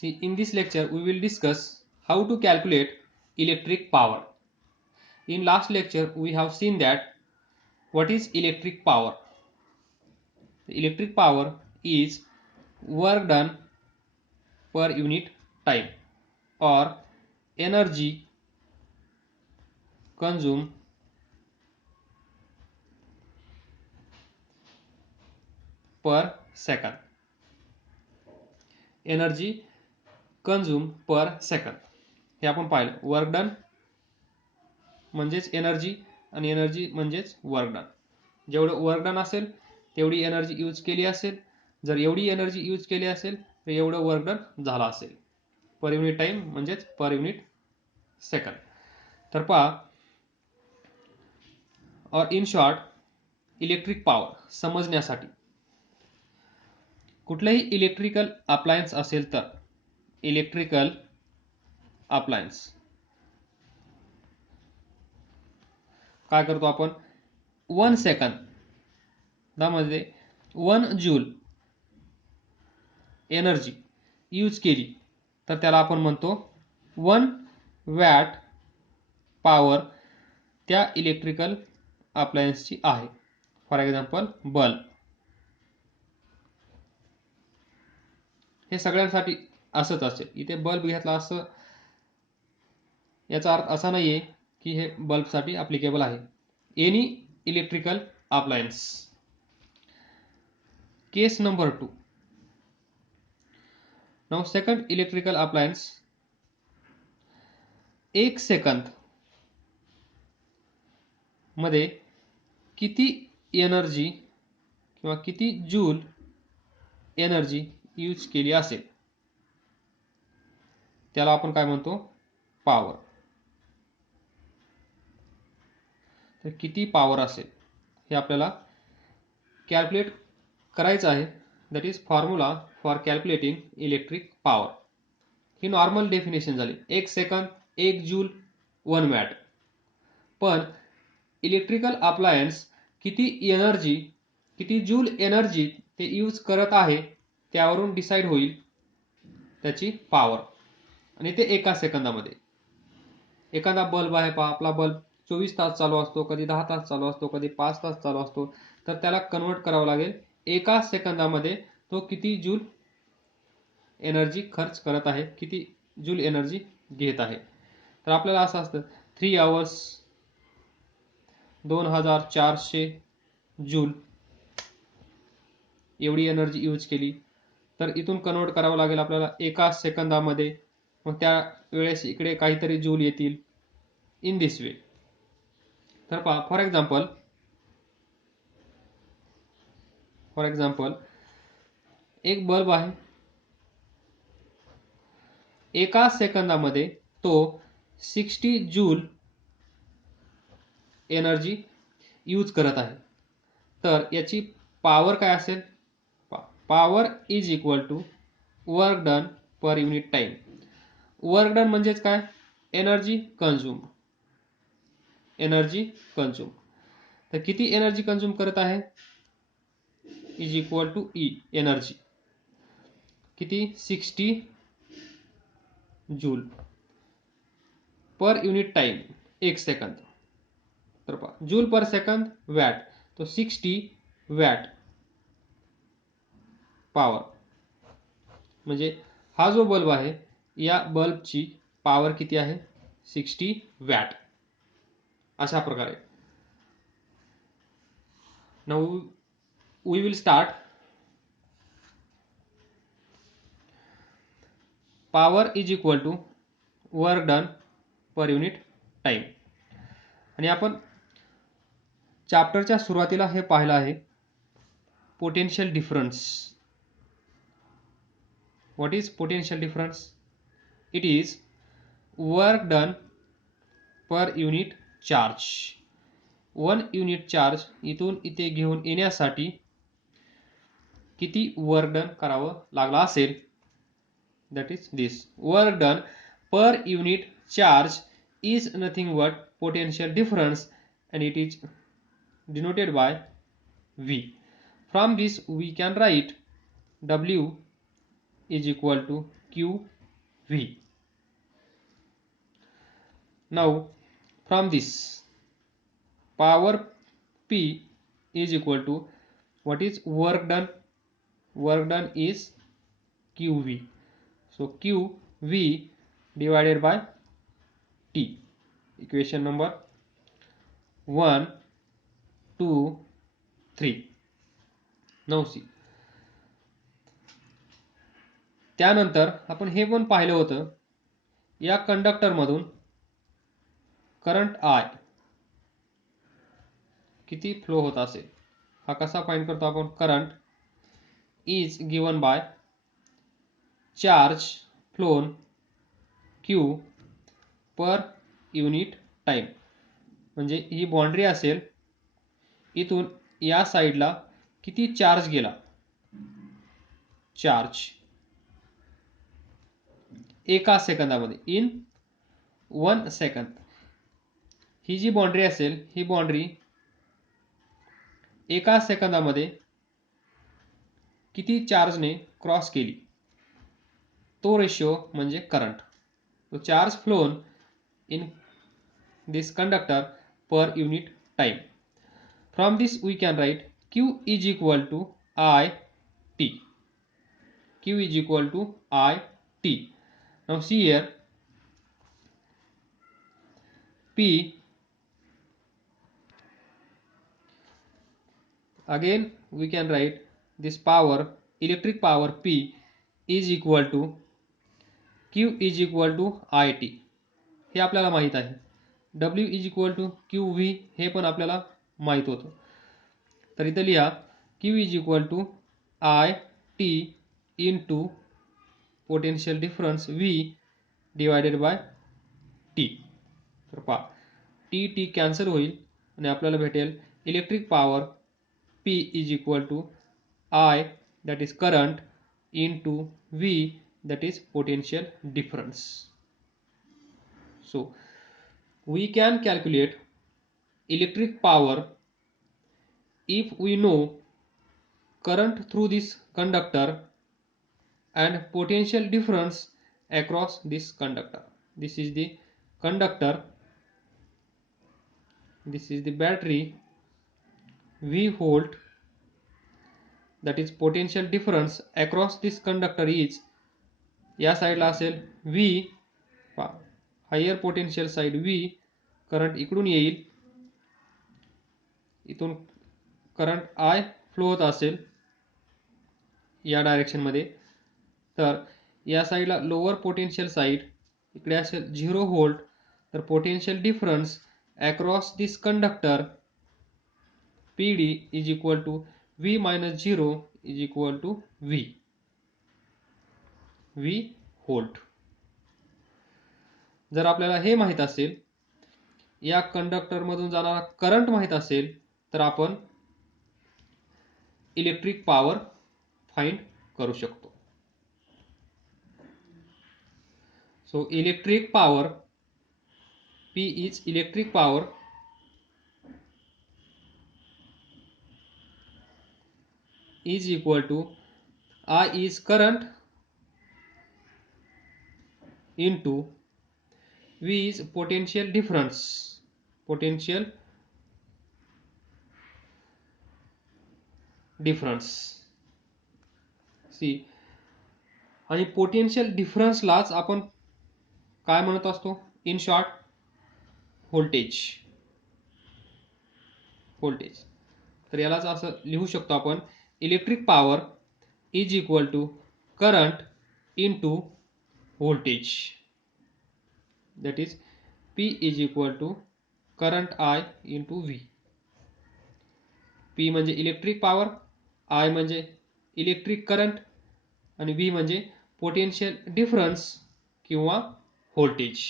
See, in this lecture we will discuss how to calculate electric power. In last lecture we have seen that what is electric power. The electric power is work done per unit time or energy consumed per second. Energy consume per second हे आपण पाहिलं. Work done म्हणजेच energy आणि energy म्हणजेच work done. जेवढं work done असेल तेवढी energy use केली असेल. जर एवढी एनर्जी यूज केली असेल तर एवढं वर्क डन झालं असेल. पर युनिट टाइम म्हणजेच पर युनिट सेकंद. तर पहा, और इन शॉर्ट इलेक्ट्रिक पॉवर समजण्यासाठी कुठलंही इलेक्ट्रिकल अप्लायन्स असेल तर इलेक्ट्रिकल अप्लायन्स काय करतो आपण, 1 सेकंदामध्ये 1 जूल एनर्जी यूज केली तर त्याला आपण म्हणतो 1 वॅट पॉवर त्या इलेक्ट्रिकल अप्लायन्सची आहे. For example bulb. हे सगळ्यांसाठी असंच असेल. इथे बल्ब घेतला असं याचा अर्थ असा नाहीये की हे बल्बसाठी ॲप्लिकेबल आहे. Any electrical appliance. Case number 2. Now second electrical appliance 1 सेकंद मध्ये किती एनर्जी किंवा किती जूल एनर्जी यूज केली असेल त्याला आपण काय म्हणतो, पॉवर. तर किती पॉवर असेल हे आपल्याला कॅल्क्युलेट करायचं आहे. That is formula for calculating electric power. He normal definition झाली. 1 सेकंद 1 जूल 1 वॅट. पण इलेक्ट्रिकल अप्लायन्स किती एनर्जी किती जूल एनर्जी ते यूज करत आहे त्यावरून डिसाईड होईल त्याची पॉवर. आणि ते एका सेकंदामध्ये. एखादा बल्ब आहे पहा, आपला बल्ब 24 तास चालू असतो, कधी 10 तास चालू असतो, कधी 5 तास चालू असतो. तर त्याला कन्वर्ट करावं लागेल एका सेकंदामध्ये तो किती जूल एनर्जी खर्च करत आहे, किती जूल एनर्जी घेत आहे. तर आपल्याला असं असतं 3 आवर्स 2400 जूल एवढी एनर्जी यूज केली. तर इथून कन्वर्ट करावं लागेल आपल्याला एका सेकंदामध्ये. मग त्या वेळेस इकडे काहीतरी जूल येतील इन दिस वे. तर पहा, फॉर एक्झाम्पल एक बल्ब आहे. एका सेकंदामध्ये तो 60 जूल एनर्जी यूज करत आहे. तर याची पॉवर काय असेल, power is equal to work done per unit time. Work done म्हणजेच काय, एनर्जी कंझ्युम. Energy consume. तर किती एनर्जी कंझ्युम करत आहे is equal to E energy. किती, 60 joule per unit time 1 second. तर पहा, जूल पर सेकंद वॅट, तो 60 वॅट पॉवर. म्हणजे हा जो बल्ब आहे या बल्बची पॉवर किती आहे, 60 वॅट. अशा प्रकारे. Now we will start. Power is equal to work done per unit time. आणि आपण चॅप्टरच्या सुरुवातीला हे पाहिलं आहे, potential difference. What is potential difference? It is work done per unit charge. 1 unit charge इथून इथे घेऊन येण्यासाठी किती वर्क डन करावं लागला असेल. That is this work done per unit charge is nothing but potential difference and it is denoted by V. From this we can write W is equal to QV. Now from this, power P is equal to what is work done? Work done is QV. So QV divided by T. Equation number 1, 2, 3. Now see. त्यानंतर आपण हे पण पाहिलं होतं, या conductor मधून current I किती flow होत असेल. हा कसा फाइंड करतो आपण? Current is given by charge phloem Q per unit time. म्हणजे ही बाउंड्री असेल, इथून या साईडला किती चार्ज गेला, चार्ज एका सेकंदामध्ये, इन 1 सेकंद. ही जी बाउंड्री असेल, ही बाउंड्री एका सेकंदामध्ये किती चार्जने क्रॉस केली, तो रेशिओ म्हणजे करंट. तो charge flown in this conductor per unit time. From this we can write Q is equal to IT. Q is equal to IT. Now see here, P, again we can write this power, electric power P is equal to Q is equal to IT. हे आपल्याला माहित आहे. W is equal to QV हे पण आपल्याला माहित होतं. तर इथे लिहा Q is equal to IT into potential difference V divided by T. तर पहा, T कॅन्सल होईल आणि आपल्याला भेटेल electric power P is equal to I, that is current, into V, that is potential difference. So we can calculate electric power if we know current through this conductor and potential difference across this conductor. This is the conductor, this is the battery, V volt, that is potential difference across this conductor is, या साईडला असेल V, higher potential side V, current इकडून येईल, इथून current I flow होत असेल या direction मध्ये. तर या साईडला लोअर पोटेन्शियल साइड, इकडे असेल 0 व्होल्ट. तर potential difference across this conductor PD is equal to V minus 0 is equal to V volt. जर आपल्याला हे माहित असेल, या कंडक्टर मधून जाणारा करंट माहित असेल, तर आपण इलेक्ट्रिक पॉवर फाइंड करू शकतो. So electric power P is electric power is equal to I is current into V is potential difference. Potential difference. See, आणि पोटेन्शियल डिफरन्सलाच आपण काय म्हणत असतो? In short, voltage. व्होल्टेज. तर यालाच असं लिहू शकतो आपण, electric power is equal to current into voltage. That is P is equal to current I into V. P म्हणजे इलेक्ट्रिक पॉवर, I म्हणजे इलेक्ट्रिक करंट आणि V म्हणजे पोटेन्शियल डिफरन्स किंवा voltage.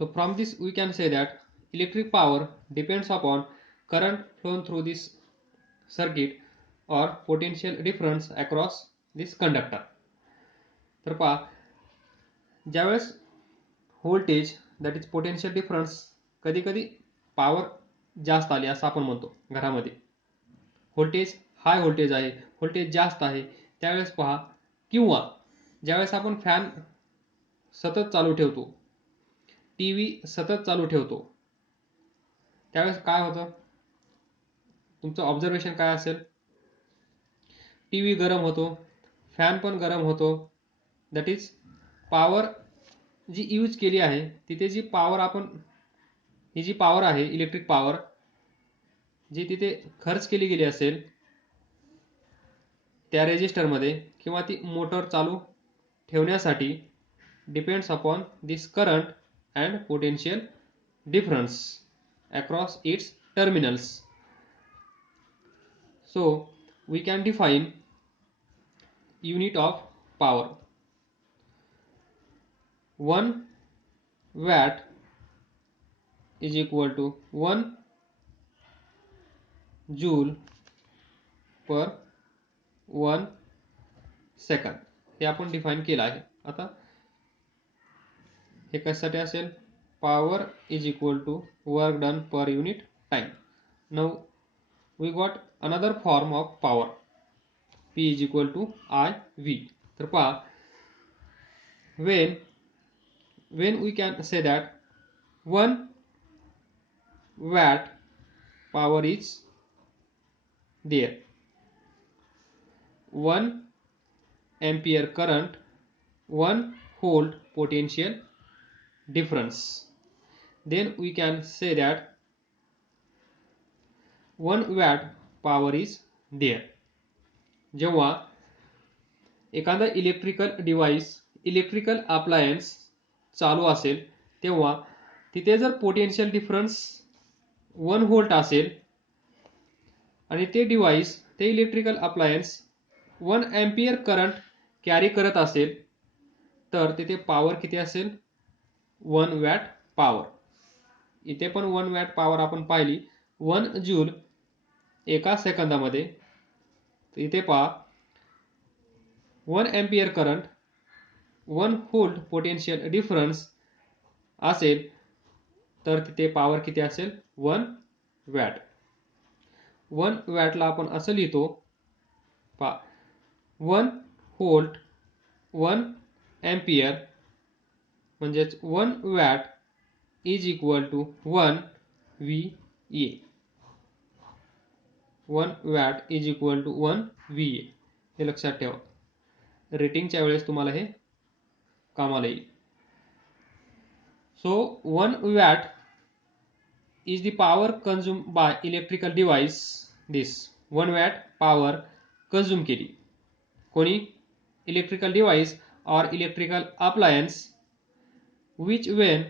So from this we can say that electric power depends upon current flown through this circuit or potential difference across this conductor. तर पहा, ज्यावेळेस voltage that is potential difference कधी कधी power जास्त आली असं आपण म्हणतो घरामध्ये. व्होल्टेज हाय व्होल्टेज आहे, व्होल्टेज जास्त आहे, त्यावेळेस पहा. किंवा ज्यावेळेस आपण फॅन सतत चालू ठेवतो, टी व्ही सतत चालू ठेवतो, त्यावेळेस काय होतं? तुमचं ऑब्झर्वेशन काय असेल? टी व्ही गरम होतो, फॅन पण गरम होतो. दॅट इज पॉवर जी यूज केली आहे, तिथे जी पॉवर आपण, ही जी पॉवर आहे इलेक्ट्रिक पॉवर जी तिथे खर्च केली गेली असेल त्या रेजिस्टरमध्ये किंवा ती मोटर चालू ठेवण्यासाठी, depends upon this current and potential difference across its terminals. So we can define unit of power. 1 watt is equal to 1 joule per 1 second. हे आपण डिफाइन केलं आहे. आता हे कशासाठी असेल? Power is equal to work done per unit time. Now we got another form of power, P is equal to IV. तर पहा, when we can say that 1 watt power is there, 1 ampere current, 1 volt potential difference, then we can say that 1 watt power is there. जेव्हा एखादा electrical device, electrical appliance चालू असेल, तेव्हा तिथे जर potential difference 1 volt असेल आणि ते डिव्हाइस, ते electrical appliance 1 ampere current carry करत असेल, तर तिथे पॉवर किती असेल? 1 वॅट पॉवर. इथे पण 1 वॅट पॉवर आपण पाहिली, 1 जूल एका सेकंदामध्ये. इथे पहा, 1 ampere current, 1 volt potential difference असेल, तर तिथे पॉवर किती असेल? 1 वॅट. 1 वॅटला आपण असं लिहितो, पहा, 1 व्होल्ट 1 एम्पियर म्हणजेच 1 watt is equal to 1 VA. 1 watt is equal to 1 VA. हे लक्षात ठेवा, रेटिंगच्या वेळेस तुम्हाला हे कामाला येईल. So 1 watt is the power consumed by electrical device. This 1 watt power consume केली कोणी? Electrical device or electrical appliance which when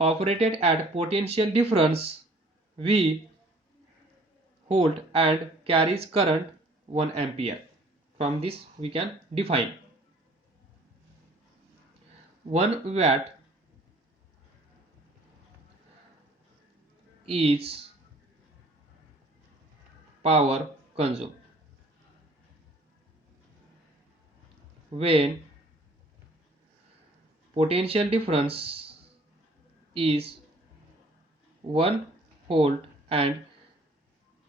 operated at potential difference V volt and carries current 1 ampere. From this we can define 1 watt is power consumed when potential difference is 1 volt and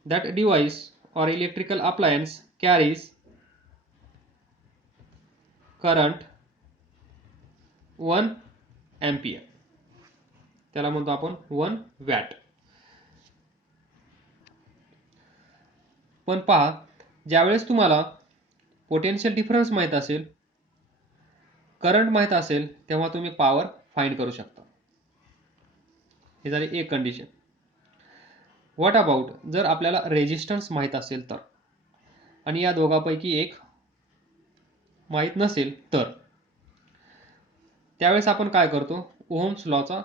that device or electrical appliance carries current 1 ampere. त्याला म्हणतो आपण 1 watt. पण पहा, ज्यावेळेस तुम्हाला potential difference माहित असेल, current माहित असेल, तेव्हा तुम्ही पॉवर फाइंड करू शकता. हे झाली एक कंडिशन. व्हॉट अबाउट जर आपल्याला रेजिस्टन्स माहित असेल तर, आणि या दोघांपैकी एक माहित नसेल तर, त्यावेळेस आपण काय करतो? ओहम्स लॉचा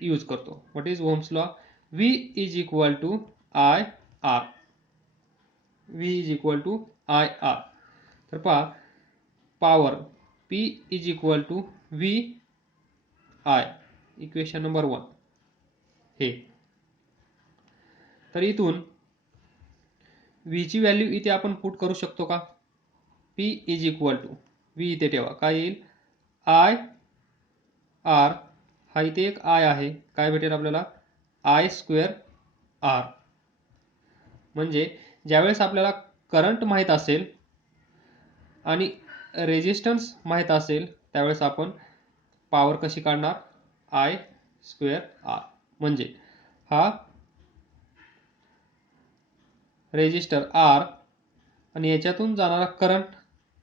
यूज करतो. What is Ohm's law? V is equal to IR. V is equal to IR. तर पहा, power P is equal to VI. Equation number 1 हे. तर इथून V ची व्हॅल्यू इथे आपण पुट करू शकतो का? P is equal to V इथे ठेवा, काय येईल? IR. हा इथे एक I आहे, काय भेटेल आपल्याला? I square R. म्हणजे ज्यावेळेस आपल्याला करंट माहीत असेल आणि रेजिस्टन्स माहीत असेल त्यावेळेस आपण पॉवर कशी काढणार, आय स्क्वेअर आर. म्हणजे हा रेजिस्टर आर आणि याच्यातून जाणारा करंट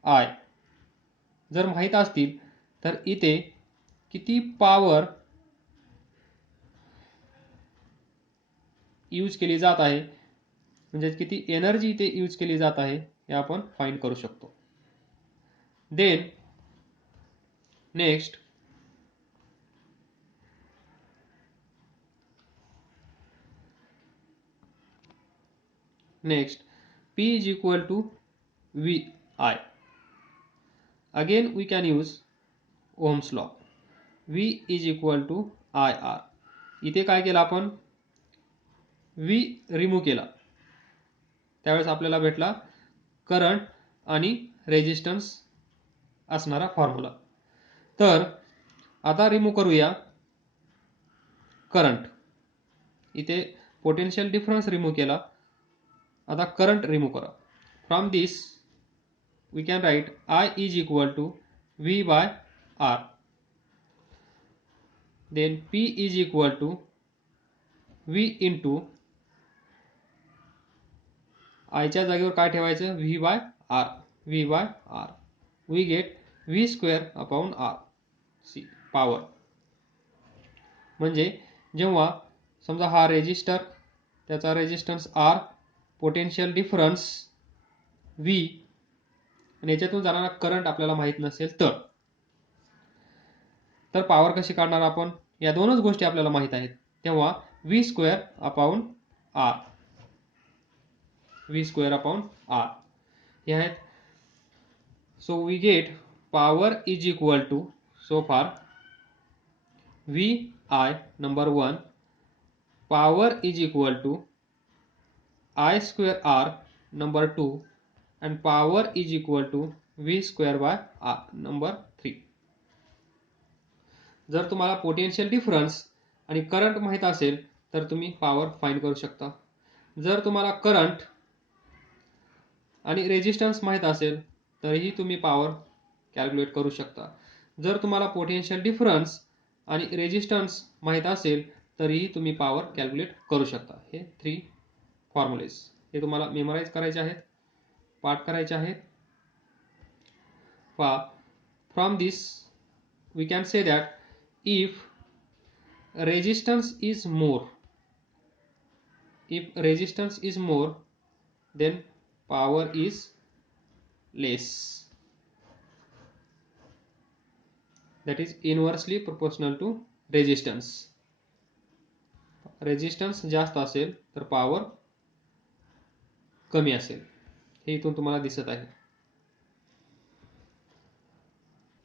आय जर माहीत असतील तर इथे किती पॉवर यूज केली जात आहे, म्हणजे किती एनर्जी इथे यूज केली जात आहे हे आपण फाइंड करू शकतो. Then next P is equal to VI. Again we can use Ohm's law. V is equal to IR. इथे काय केलं आपण, V रिमूव्ह केला त्यावेळेस आपल्याला भेटला करंट आणि रेजिस्टन्स असणारा फॉर्म्युला. तर आता रिमूव्ह करूया करंट. इथे पोटेन्शियल डिफरन्स रिमूव्ह केला, आता करंट रिमूव्ह करा. From this we can write I is equal to V by R. Then P is equal to V into आयच्या जागेवर काय ठेवायचं, V by R. V by R. We get V square upon R. C power. म्हणजे जेव्हा समजा हा resistor, त्याचा resistance R, potential difference V आणि याच्यातून जाणारा करंट आपल्याला माहित नसेल तर पॉवर कशी काढणार आपण, या दोनच गोष्टी आपल्याला माहित आहेत तेव्हा V square upon R. V square upon R हे आहेत. So we get power is equal to, so far VI number 1 power is equal to I square R number 2 and power is equal to V square by R number 3. जर तुम्हाला potential difference आणि current माहित असेल तर तुम्ही power find करू शकता. जर तुम्हाला करंट आणि रेजिस्टन्स माहित असेल तरीही तुम्ही पॉवर कॅल्क्युलेट करू शकता. जर तुम्हाला पोटेन्शियल डिफरन्स आणि रेजिस्टन्स माहित असेल तरीही तुम्ही पॉवर कॅल्क्युलेट करू शकता. हे 3 फॉर्म्युलेज हे तुम्हाला मेमोराइज करायचे आहेत, पाठ करायचे आहेत. From this we can say that if resistance is more, then power is less, that is inversely proportional to resistance. Resistance जास्त असेल तर पॉवर कमी असेल, हे इथून तुम्हाला दिसत आहे.